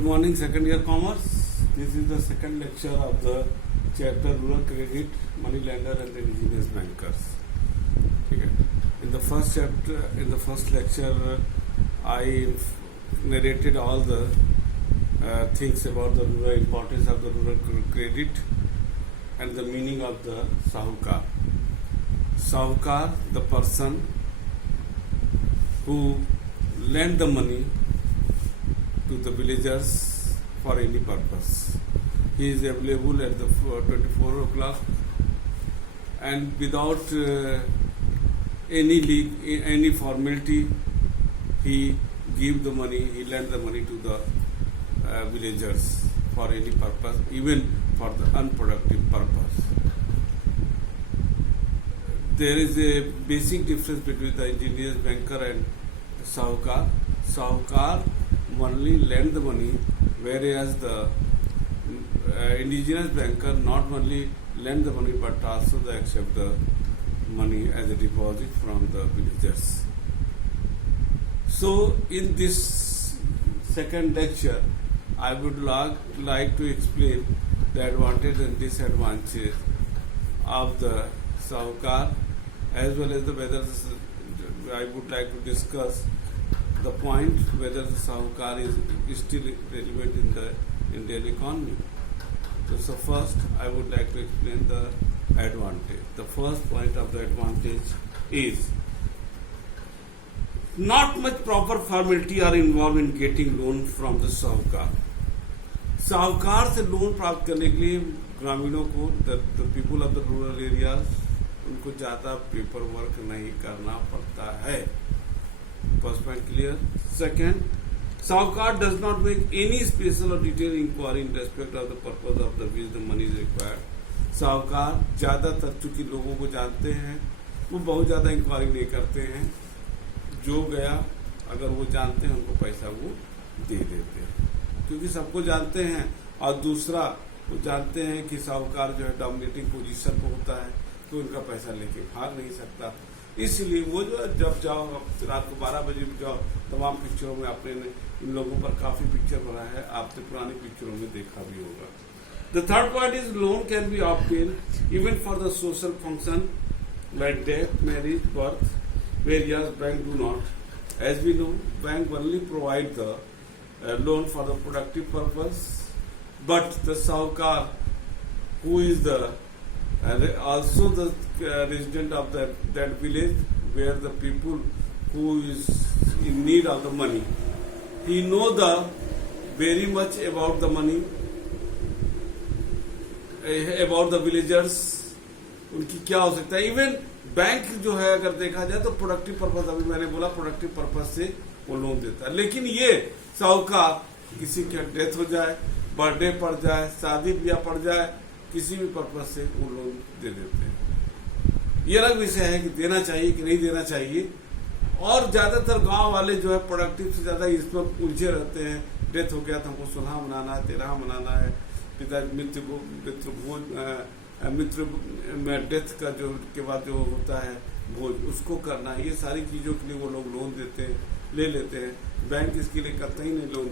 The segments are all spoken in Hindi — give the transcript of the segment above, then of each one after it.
Good morning, second year commerce. This is the second lecture of the chapter Rural Credit, Money Lender and Indigenous Bankers. Okay. In the first chapter, in the first lecture, I narrated all the things about the rural importance of the rural credit and the meaning of the Sahukar. Sahukar, the person who lend the money to the villagers for any purpose. He is available at the 24 o'clock and without any formality, he give the money, he lend the money to the villagers for any purpose, even for the unproductive purpose. There is a basic difference between the indigenous banker and Sahukar. Sahukar only lend the money, whereas the indigenous banker not only lend the money but also they accept the money as a deposit from the villagers. So in this second lecture, I would like to explain the advantage and disadvantage of the Sahukar, as well as whether I would like to discuss the point whether the Sahukar is still relevant in the Indian economy. So first, I would like to explain the advantage. The first point of the advantage is not much proper formality are involved in getting loan from the Sahukar. Sahukar से लोन प्राप्त करने के लिए ग्रामीणों को the people of the rural areas उनको ज़्यादा पेपर वर्क नहीं करना पड़ता है. First point clear. Second, Sahukar does not make any special or detailed inquiry in respect of the purpose of the which the money is required. Sahukar ज़्यादातर चूँकि लोगों को जानते हैं, वो बहुत ज़्यादा इंक्वायरी नहीं करते हैं. जो गया अगर वो जानते हैं उनको पैसा वो दे देते हैं, क्योंकि सबको जानते हैं. और दूसरा वो जानते हैं कि साहूकार जो है डोमिनेटिंग पोजीशन पर होता है, तो उनका पैसा लेके भाग नहीं सकता. इसलिए वो जो जब जाओ रात को 12 बजे जाओ, तमाम पिक्चरों में आपने इन लोगों पर काफी पिक्चर बना है, आपने पुरानी पिक्चरों में देखा भी होगा. The third point is loan can be obtain even for the social function like death, marriage, birth, whereas bank do not. As we know, bank only provide the loan for the productive purpose, but the Sahukar, who is the also the resident of that village where the people who is in need of the money, he know the very much about the money, about the villagers, उनकी क्या हो सकता है. इवन बैंक जो है अगर देखा जाए तो प्रोडक्टिव पर्पस, अभी मैंने बोला प्रोडक्टिव पर्पस से वो लोन देता है. लेकिन ये साहूकार किसी की डेथ हो जाए, बर्थडे पड़ जाए, शादी ब्याह पड़ जाए, किसी भी पर्पस से वो लोन दे देते हैं. ये अलग विषय है कि देना चाहिए कि नहीं देना चाहिए. और ज्यादातर गांव वाले जो है प्रोडक्टिव से ज्यादा इसमें उलझे रहते हैं. डेथ हो गया तो हमको सुलह मनाना है, तेरह मनाना है, पिता मित्र में डेथ का जो के बाद जो होता है भोज, उसको करना है. ये सारी चीजों के लिए वो लोग लोन देते हैं, ले लेते हैं. बैंक इसके लिए कतई नहीं लोन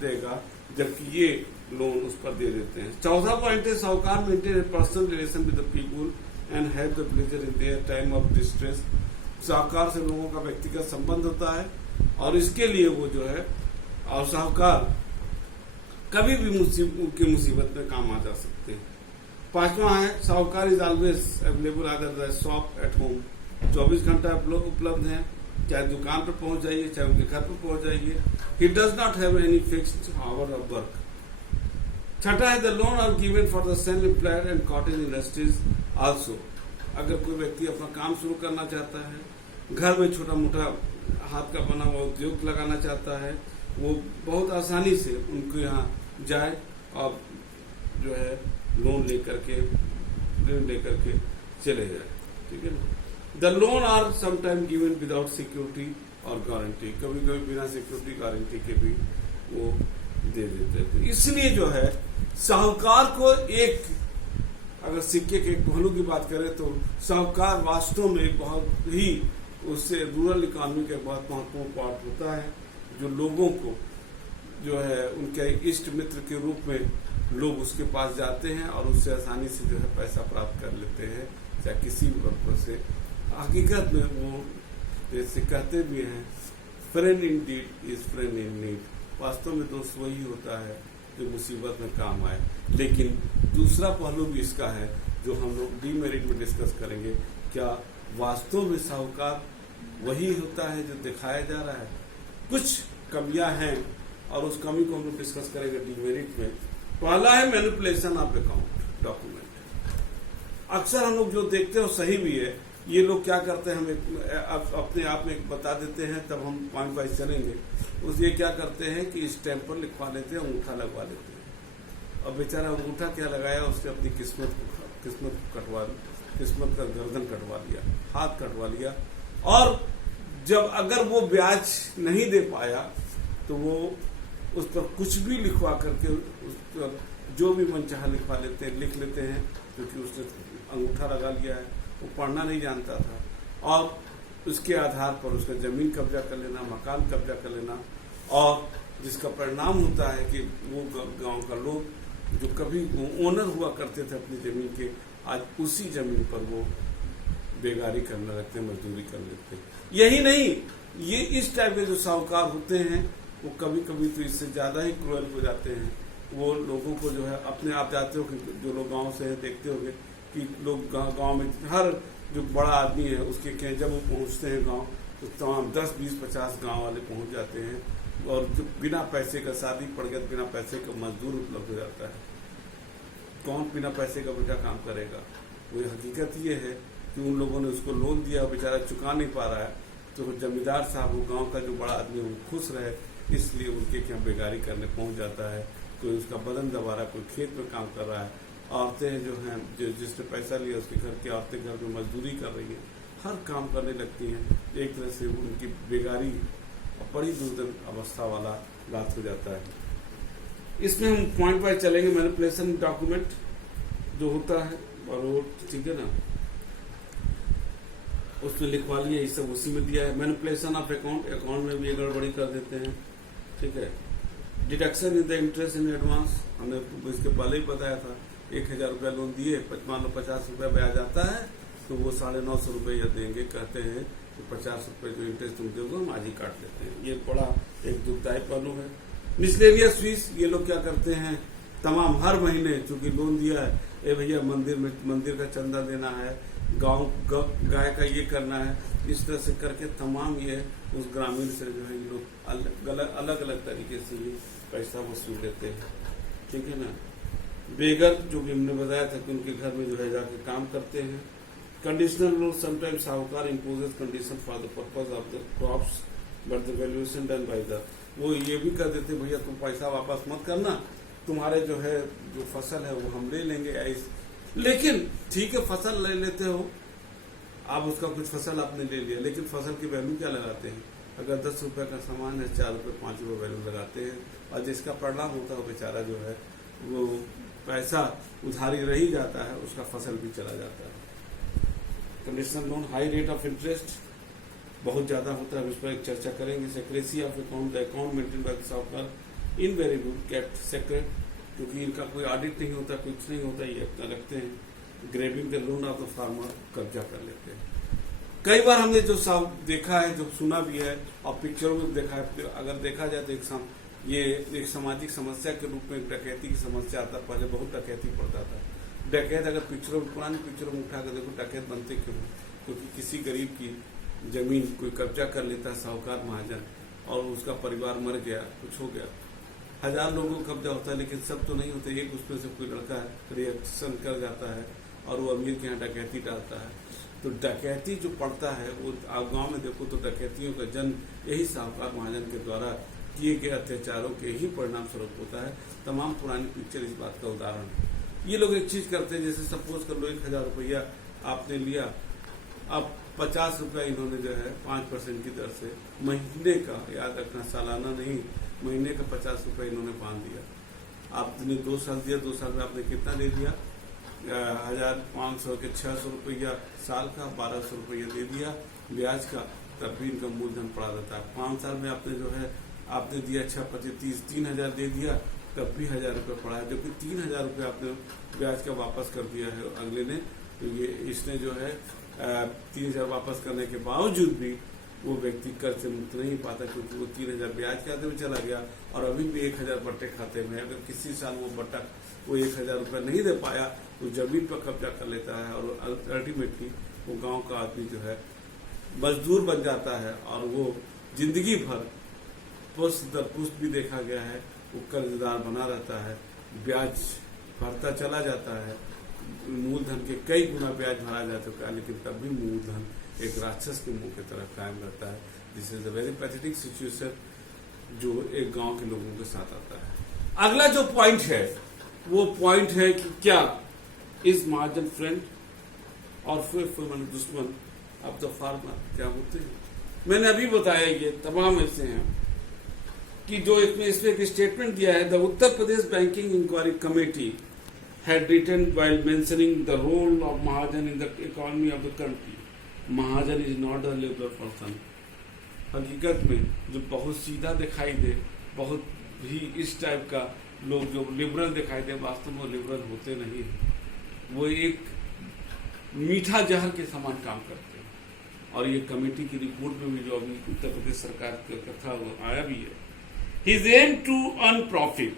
देगा, जबकि ये लोन उस पर दे देते हैं. चौथा पॉइंट है साहूकार maintain personal relation with the people and help the villager in their time of distress. साहूकार से लोगों का व्यक्तिगत संबंध होता है और इसके लिए वो जो है, और साहूकार कभी भी उनकी मुसीबत में काम आ जा सकते हैं. पांचवा है साहूकार is always available at the shop at home. 24 घंटा उपलब्ध है, चाहे दुकान पर पहुंच जाइए, चाहे उनके घर पर पहुंच जाइए. He does not have any fixed hour of work. छठा है the loan are given for the self employed and cottage industries also. अगर कोई व्यक्ति अपना काम शुरू करना चाहता है, घर में छोटा मोटा हाथ का बना हुआ उद्योग लगाना चाहता है, वो बहुत आसानी से उनको यहाँ जाए और जो है लोन लेकर के चले जाए. ठीक है ना. The loan are sometime given without security और गारंटी. कभी कभी बिना सिक्योरिटी गारंटी के भी वो दे देते हैं. तो इसलिए जो है साहूकार को एक, अगर सिक्के के एक पहलू की बात करें तो साहूकार वास्तव में बहुत ही उससे रूरल इकोनॉमी का बहुत महत्वपूर्ण पार्ट होता है, जो लोगों को जो है उनके इष्ट मित्र के रूप में लोग उसके पास जाते हैं और उससे आसानी से जो है पैसा प्राप्त कर लेते हैं, चाहे किसी भी पर्पज से। हकीकत में वो जैसे कहते भी हैं, friend in deed is friend in need. वास्तव में दोस्त वही होता है जो मुसीबत में काम आए। लेकिन दूसरा पहलू भी इसका है जो हम लोग डीमेरिट में डिस्कस करेंगे। क्या वास्तव में साहूकार वही होता है जो दिखाया जा रहा है? कुछ कमियां हैं और उस कमी को हम लोग डिस्कस करेंगे डीमेरिट में। पहला है मैनिपुलेशन ऑफ अकाउंट डॉक्यूमेंट। अक्सर हम लोग जो देखते हैं वो सही भी है। ये लोग क्या करते हैं, हम अपने आप में बता देते हैं, तब हम पॉइंट वाइज चलेंगे। उस ये क्या करते हैं कि स्टैंप पर लिखवा लेते हैं, अंगूठा लगवा लेते हैं, और बेचारा अंगूठा क्या लगाया, उसने अपनी किस्मत का गर्दन कटवा लिया, हाथ कटवा लिया। और जब अगर वो ब्याज नहीं दे पाया तो वो उस पर कुछ भी लिखवा करके उस पर जो भी मनचाहा लिखवा लेते हैं, लिख लेते हैं, क्योंकि उसने अंगूठा लगा लिया है। वो पढ़ना नहीं जानता था, और उसके आधार पर उसका जमीन कब्जा कर लेना, मकान कब्जा कर लेना, और जिसका परिणाम होता है कि वो गांव का लोग जो कभी ओनर हुआ करते थे अपनी जमीन के, आज उसी जमीन पर वो बेगारी करने लगते हैं, मजदूरी कर लेते हैं। यही नहीं, ये इस टाइप के जो साहूकार होते हैं वो कभी कभी तो इससे ज्यादा ही क्रूअल हो जाते हैं। वो लोगों को जो है अपने आप जाते हो कि जो लोग गांव से है, देखते होंगे कि लोग गांव में हर जो बड़ा आदमी है उसके क्या, जब वो पहुंचते हैं गांव तो तमाम 10, 20, 50 गांव वाले पहुंच जाते हैं, और जो बिना पैसे का शादी पड़ गया, बिना पैसे का मजदूर उपलब्ध हो जाता है। कौन बिना पैसे का बेटा काम करेगा? वो हकीकत ये है कि उन लोगों ने उसको लोन दिया, बेचारा चुका नहीं पा रहा है, तो जमींदार साहब, वो गांव का जो बड़ा आदमी है, वो खुश रहे, इसलिए उनके क्या बेगारी करने पहुंच जाता है। कोई उसका बदन दबा रहा है, कोई खेत में काम कर रहा है, औरतें जो हैं, जिसने पैसा लिया उसके घर की औरतें घर में मजदूरी कर रही हैं, हर काम करने लगती हैं। एक तरह से उनकी बेगारी बड़ी दुर्दन अवस्था वाला बात हो जाता है। इसमें हम पॉइंट वाइज चलेंगे। मैनिपुलेशन डॉक्यूमेंट जो होता है, और वो ठीक है ना, उसमें लिखवा लिया, ये सब उसी में दिया है। मैनिपुलेशन ऑफ अकाउंट, अकाउंट में भी गड़बड़ी कर देते हैं, ठीक है। Deduction in the interest in advance, हमने इसके पहले ही बताया था। 1000 रुपया लोन दिए, मान लो 50 रुपया ब्याज आता है, तो वो 950 रुपया देंगे, कहते हैं कि 50 रुपये जो इंटरेस्ट तुम दोगे हम आज ही काट लेते हैं। ये बड़ा एक दुखदायी पहलू है। मिसलेनियस फीस, ये लोग क्या करते हैं, तमाम हर महीने चूंकि लोन दिया है, ए भैया मंदिर का चंदा देना है, गांव गाय का ये करना है, इस तरह से करके तमाम ये उस ग्रामीण से जो है ये लोग अलग अलग तरीके से ये पैसा वसूल लेते हैं, ठीक है ना। बेगर, जो भी हमने बताया था कि उनके घर में जो है जाके काम करते हैं। कंडीशनल लोन, समटाइम्स साहूकार imposes condition for the purpose of the crops but the valuation done by the, वो ये भी कर देते भैया तुम पैसा वापस मत करना, तुम्हारे जो है जो फसल है वो हम ले लेंगे ऐसे। लेकिन ठीक है, फसल ले लेते हो आप, उसका कुछ फसल आपने ले लिया, लेकिन फसल की वैल्यू क्या लगाते हैं? अगर 10 रुपए का सामान है, 4 रुपए 5 रुपए वैल्यू लगाते हैं, और जिसका परिणाम होता है वो बेचारा जो है वो पैसा उधारी रही जाता है, उसका फसल भी चला जाता है। Conditional loan, high rate of interest बहुत ज्यादा होता है, उस पर एक चर्चा करेंगे। Secrecy of account, the account maintain by the साहूकार इनवेरिएबल केप्ट सेक्रेट, क्योंकि इनका कोई ऑडिट नहीं होता, कुछ नहीं होता, ये अपना रखते हैं। Grabbing the loan of the farmer, कब्जा कर लेते हैं। कई बार हमने जो देखा है, जो सुना भी है और पिक्चरों में देखा है, अगर देखा जाए तो ये एक सामाजिक समस्या के रूप में एक डकैती की समस्या आता। पहले बहुत डकैती पड़ता था। डकैत अगर पिक्चरों में, पुरानी पिक्चरों में उठा कर देखो, डकैत बनते क्यों? क्योंकि किसी गरीब की जमीन कोई कब्जा कर लेता है साहूकार महाजन, और उसका परिवार मर गया, कुछ हो गया, 1000 लोगों को कब्जा होता है, लेकिन सब तो नहीं होते। एक उसमें से कोई लड़का रिएक्शन कर जाता है और वो अमीर के यहाँ डकैती डालता है। तो डकैती जो पड़ता है वो आप गाँव में देखो तो डकैतियों का जन्म यही साहूकार महाजन के द्वारा किए गए अत्याचारों के ही परिणाम स्वरूप होता है। तमाम पुरानी पिक्चर इस बात का उदाहरण है। ये लोग एक चीज करते हैं, जैसे सपोज कर लो 1000 रुपया आपने लिया, अब 50 रुपया इन्होंने जो है 5% की दर से महीने का, याद रखना सालाना नहीं, महीने का 50 रुपया इन्होंने बांध दिया। आपने 2 साल दिया, 2 साल में आपने कितना ले लिया? 1500 के 600 रुपया साल का, 1200 रुपया दे दिया ब्याज का, तब भी इनका मूलधन पड़ा रहता है। 5 साल में आपने जो है आपने दिया 6-25-30 3,000 दे दिया, तब भी 1,000 रुपये पड़ा है, जबकि 3,000 रुपये आपने ब्याज का वापस कर दिया है अगले ने। तो ये इसने जो है 3,000 वापस करने के बावजूद भी वो व्यक्ति कर्ज से मुक्त नहीं पाता, क्योंकि वो 3,000 ब्याज के खाते में चला गया और अभी भी 1,000 बट्टे खाते में। अगर किसी साल वो बट्टा वो 1,000 रुपये नहीं दे पाया तो जमीन पर कब्जा कर लेता है और अल्टीमेटली वो गांव का आदमी जो है मजदूर बन जाता है और वो जिंदगी भर पुष्ट दर पुष्ट भी देखा गया है, वो कर्जदार बना रहता है, ब्याज भरता चला जाता है, मूलधन के कई गुना ब्याज भरा जा चुका है, लेकिन तब भी मूलधन एक राक्षस के मुंह की तरफ कायम रहता है। This is a very pathetic situation जो एक गांव के लोगों के साथ आता है। अगला जो पॉइंट है वो पॉइंट है कि क्या इस महाजन फ्रेंड और फिर दुश्मन ऑफ द फार्मर क्या होते हैं। मैंने अभी बताया ये तमाम ऐसे हैं कि जो इसमें एक स्टेटमेंट दिया है, the Uttar Pradesh banking inquiry committee had written while mentioning the role of Mahajan in the economy of the country. Mahajan is not a liberal person. हकीकत में जो बहुत सीधा दिखाई दे, बहुत भी इस टाइप का लोग जो लिबरल दिखाई दे, वास्तव में लिबरल होते नहीं है। वो एक मीठा जहर के समान काम करते हैं। और ये कमेटी की रिपोर्ट में भी जो अभी उत्तर प्रदेश सरकार की कथा आया भी है, His aim to earn profit.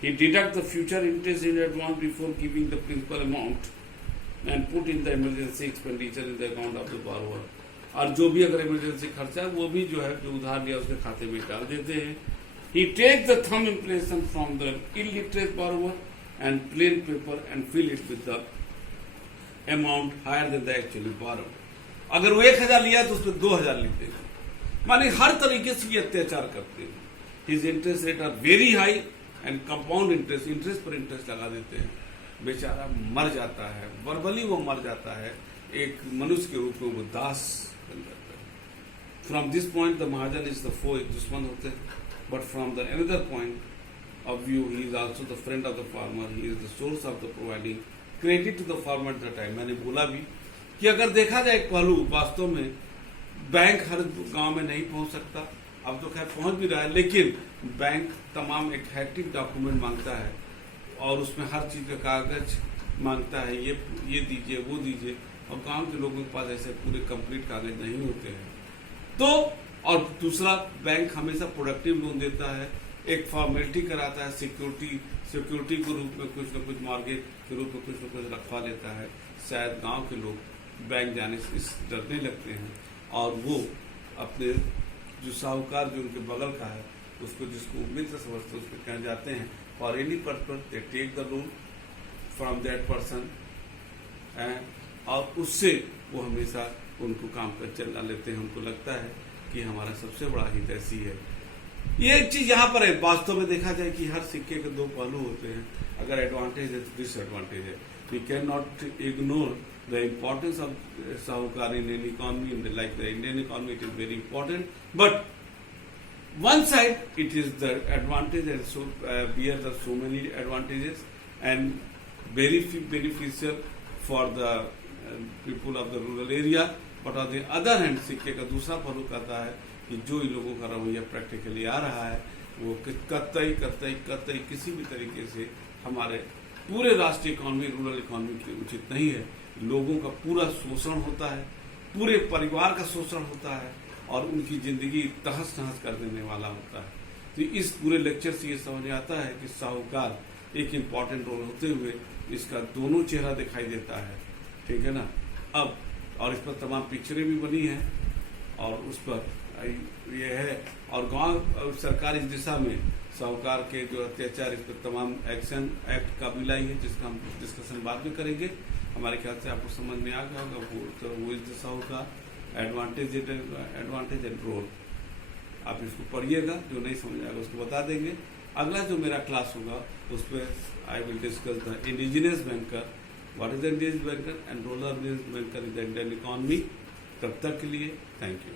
He deduct the future interest in advance before giving the principal amount and put in the emergency expenditure in the account of the borrower. और जो भी अगर इमरजेंसी खर्चा है वो भी जो है जो उधार लिया उसके खाते में डाल देते हैं। He takes the thumb impression from the illiterate borrower and plain paper and fill it with the amount higher than the actually borrowed. अगर वो 1,000 लिया तो उसमें 2,000 लिखते हैं, माने हर तरीके से ये अत्याचार करते हैं। His interest rate are very high and compound interest पर इंटरेस्ट लगा देते हैं। बेचारा मर जाता है, वर्बली वो मर जाता है, एक मनुष्य के रूप में वो दास बन जाता है। From this point the mahajan is the foe, एक दुश्मन होते हैं, but from the another point of view he is also the friend of the farmer, he is the source of the providing credit to the farmer at the time. मैंने बोला भी कि अगर देखा जाए एक पहलू, वास्तव में बैंक हर गांव में नहीं पहुंच सकता, अब तो खैर पहुंच भी रहा है, लेकिन बैंक तमाम एक हैक्टिक डॉक्यूमेंट मांगता है और उसमें हर चीज का कागज मांगता है, ये दीजिए वो दीजिए, और गांव के लोगों के पास ऐसे पूरे कंप्लीट कागज नहीं होते हैं। तो और दूसरा, बैंक हमेशा प्रोडक्टिव लोन देता है, एक फॉर्मेलिटी कराता है, सिक्योरिटी के रूप में कुछ न कुछ, मॉर्गेज के रूप में कुछ न कुछ रखवा लेता है। शायद गांव के लोग बैंक जाने से इस डरने लगते हैं और वो अपने जो साहूकार जो उनके बगल का है उसको, जिसको मित्र समझते हैं, उसको कह जाते हैं for any purpose they take the loan from that person, और उससे वो हमेशा उनको काम पर चला लेते हैं। उनको लगता है कि हमारा सबसे बड़ा हित ऐसी है। ये एक चीज यहाँ पर है, वास्तव में देखा जाए कि हर सिक्के के दो पहलू होते हैं। अगर एडवांटेज है तो डिसएडवांटेज है। We can not ignore the importance of Sahukar in an economy, like the Indian economy, it is very important. But one side, it is the advantage, and so bears the so many advantages and very beneficial for the people of the rural area. But on the other hand, सिक्के का दूसरा पहलू कहता है कि जो इन लोगों का रवैया प्रैक्टिकली आ रहा है वो कतई किसी भी तरीके से हमारे पूरे राष्ट्रीय इकोनॉमी, रूरल इकोनॉमी के उचित नहीं है। लोगों का पूरा शोषण होता है, पूरे परिवार का शोषण होता है और उनकी जिंदगी तहस नहस कर देने वाला होता है। तो इस पूरे लेक्चर से ये समझ आता है कि साहूकार एक इम्पॉर्टेंट रोल होते हुए इसका दोनों चेहरा दिखाई देता है, ठीक है ना। अब और इस पर तमाम पिक्चरें भी बनी हैं और उस पर ये है, और गांव सरकार इस दिशा में साहूकार के जो अत्याचार, इस पर तमाम एक्शन एक्ट का भी लाई है, जिसका हम डिस्कशन बाद में करेंगे। हमारे ख्याल से आपको समझ में आ गया होगा वो इस दिशाओं का एडवांटेज एंड रोल। आप इसको पढ़िएगा, जो नहीं समझ आएगा उसको बता देंगे। अगला जो मेरा क्लास होगा उस पर I will discuss the indigenous banker, what is the indigenous banker and role of indigenous banker in the Indian economy. तब तक के लिए थैंक यू।